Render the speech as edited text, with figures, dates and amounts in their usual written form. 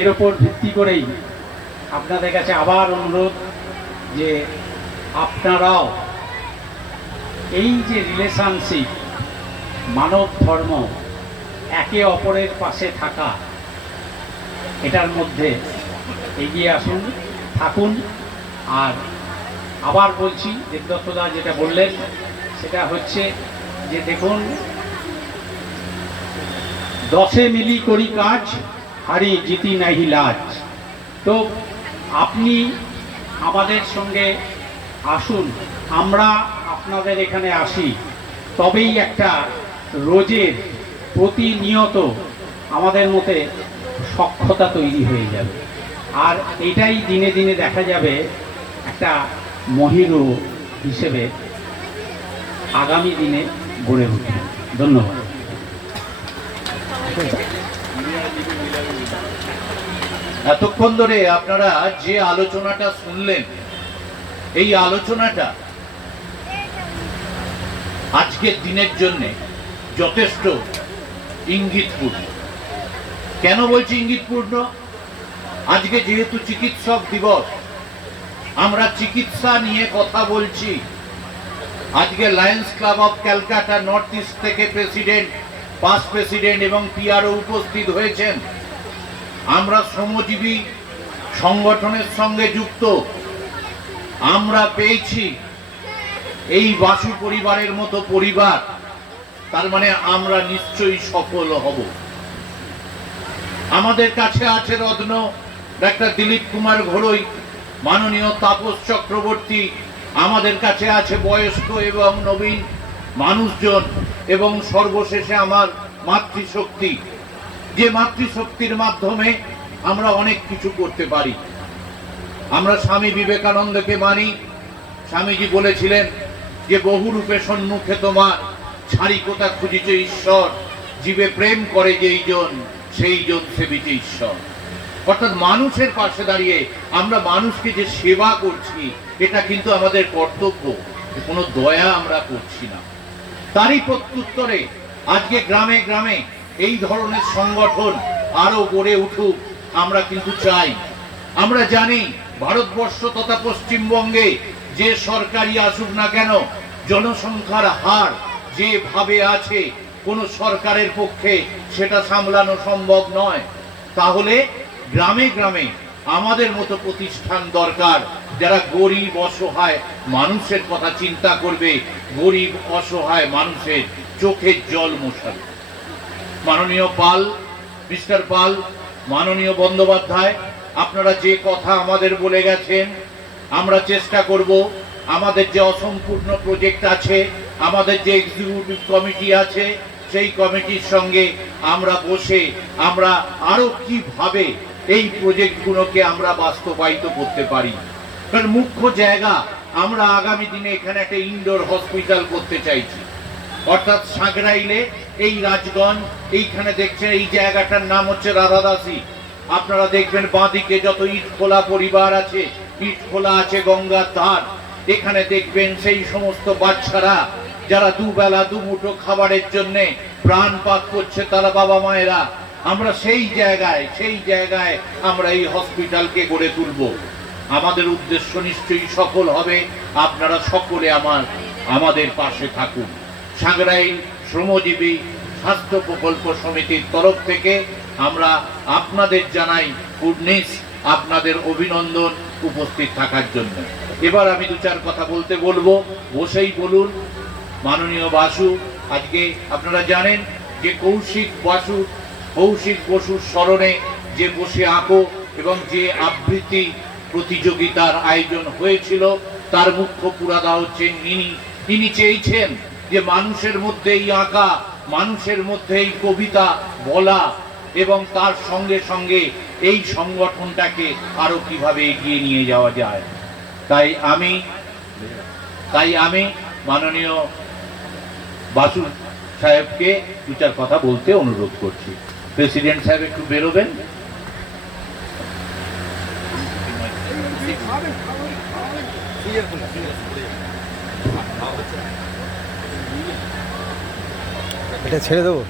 এর ওপর ভিত্তি করেই আপনাদের কাছে আবার অনুরোধ যে আপনারাও এই যে রিলেশনশিপ, মানব ধর্ম, একে অপরের পাশে থাকা, এটার মধ্যে এগিয়ে আসুন, থাকুন। আর আবার বলছি, দেবদত্তদা যেটা বললেন সেটা হচ্ছে যে দেখুন, 10 মিলি করি কাজ, হারি জিতি নাহি লাজ। তো আপনি আমাদের সঙ্গে আসুন, আমরা আপনাদের এখানে আসি, তবেই একটা রোজের প্রতিনিয়ত আমাদের মধ্যে সখ্যতা তৈরি হয়ে যাবে। আর এটাই দিনে দিনে দেখা যাবে একটা মহিরু হিসেবে আগামী দিনে গড়ে উঠবে। ধন্যবাদ। এতক্ষণ ধরে আপনারা যে আলোচনাটা শুনলেন, এই আলোচনাটা আজকের দিনের জন্য যথেষ্ট ইঙ্গিতপূর্ণ। কেন বলছি ইঙ্গিতপূর্ণ? আজকে যেহেতু চিকিৎসক দিবস, আমরা চিকিৎসা নিয়ে কথা বলছি। আজকে Lions club of Calcutta north east থেকে প্রেসিডেন্ট, পাস্ট প্রেসিডেন্ট এবং পিআরও উপস্থিত হয়েছেন। আমরা শ্রমজীবী সংগঠনের সঙ্গে যুক্ত। আমরা পেয়েছি এই বাসু পরিবারের মতো পরিবার, তার মানে আমরা নিশ্চয়ই সফল হব। আমাদের কাছে আছে রত্ন ডাক্তার দিলীপ কুমার ঘোড়ই, মাননীয় তাপস চক্রবর্তী, আমাদের কাছে আছে বয়স্ক এবং নবীন মানুষজন, এবং সর্বশেষে আমার মাতৃশক্তি, যে মাতৃশক্তির মাধ্যমে আমরা অনেক কিছু করতে পারি। আমরা স্বামী বিবেকানন্দকে মানি। স্বামীজি বলেছিলেন যে বহুরূপে সম্মুখে তোমার, ছাড়ি কোথা খুঁজিছে ঈশ্বর, জীবে প্রেম করে যেই জন, সেই জন সেবিছে ঈশ্বর। অর্থাৎ মানুষের পাশে দাঁড়িয়ে আমরা মানুষকে যে সেবা করছি, এটা কিন্তু আমাদের কর্তব্য, কোনো দয়া আমরা করছি না। তারই প্রত্যুত্তরে আজকে গ্রামে গ্রামে এই ধরনের সংগঠন আরো গড়ে উঠুক, আমরা কিন্তু চাই। আমরা জানি ভারতবর্ষ তথা পশ্চিমবঙ্গে যে সরকারি আসুক না কেন, জনসংখ্যার হার যেভাবে আছে, কোনো সরকারের পক্ষে সেটা সামলানো সম্ভব নয়। তাহলে গ্রামে গ্রামে আমাদের মতো প্রতিষ্ঠান দরকার, যারা গরিব অসহায় মানুষের কথা চিন্তা করবে, গরিব অসহায় মানুষের চোখের জল মোছাবে। মাননীয় পাল, মিস্টার পাল, মাননীয় বন্দ্যোপাধ্যায়, আপনারা যে কথা আমাদের বলে গেছেন, আমরা চেষ্টা করব আমাদের যে অসম্পূর্ণ প্রজেক্ট আছে, আমাদের যে এক্সিকিউটিভ কমিটি আছে, সেই কমিটির সঙ্গে আমরা বসে আমরা আরো কিভাবে এই প্রজেক্টগুলোকে আমরা বাস্তবায়িত করতে পারি। কারণ মুখ্য জায়গা, আমরা আগামী দিনে এখানে একটা ইনডোর হসপিটাল করতে চাইছি। অর্থাৎ সাঁকরাইলে এই রাজগঞ্জ, এইখানে দেখছেন এই জায়গাটার নাম হচ্ছে রাধাদাসী। আপনারা দেখবেন বাঁদিকে যত ইট খোলা পরিবার আছে, ইট খোলা আছে গঙ্গার ধার, এখানে দেখবেন সেই সমস্ত বাচ্চারা যারা দুবেলা দুমুঠো খাবারের জন্য প্রাণপাত করছে, তারা বাবা মায়েরা। আমরা সেই জায়গায় আমরা এই হসপিটালকে গড়ে তুলব। আমাদের উদ্দেশ্য নিশ্চয়ই সফল হবে। আপনারা সকলে আমাদের পাশে থাকুন। সাঁকরাইল শ্রমজীবী স্বাস্থ্য প্রকল্প সমিতির তরফ থেকে আমরা আপনাদের জানাই কুর্নিশ, আপনাদের অভিনন্দন উপস্থিত থাকার জন্য। এবার আমি দু চার কথা বলবো, বসেই বলুন। মাননীয় বাসু, আজকে আপনারা জানেন যে কৌশিক বসুর স্মরণে যে বসে আঁকো এবং যে আবৃত্তি প্রতিযোগিতার আয়োজন হয়েছিল, তার মুখ্য পুরাদা হচ্ছেন তিনি চেয়েছেন যে মানুষের মধ্যে এই আঁকা, মানুষের মধ্যে এই কবিতা বলা, এবং তার সঙ্গে সঙ্গে এই সংগঠনটাকে আরো কিভাবে এগিয়ে নিয়ে যাওয়া যায়। তাই আমি মাননীয় বাসু সাহেবকে দু চার কথা বলতে অনুরোধ করছি। প্রেসিডেন্ট সাহেব একটু বেরোবেন। এটা ছেড়ে দেবো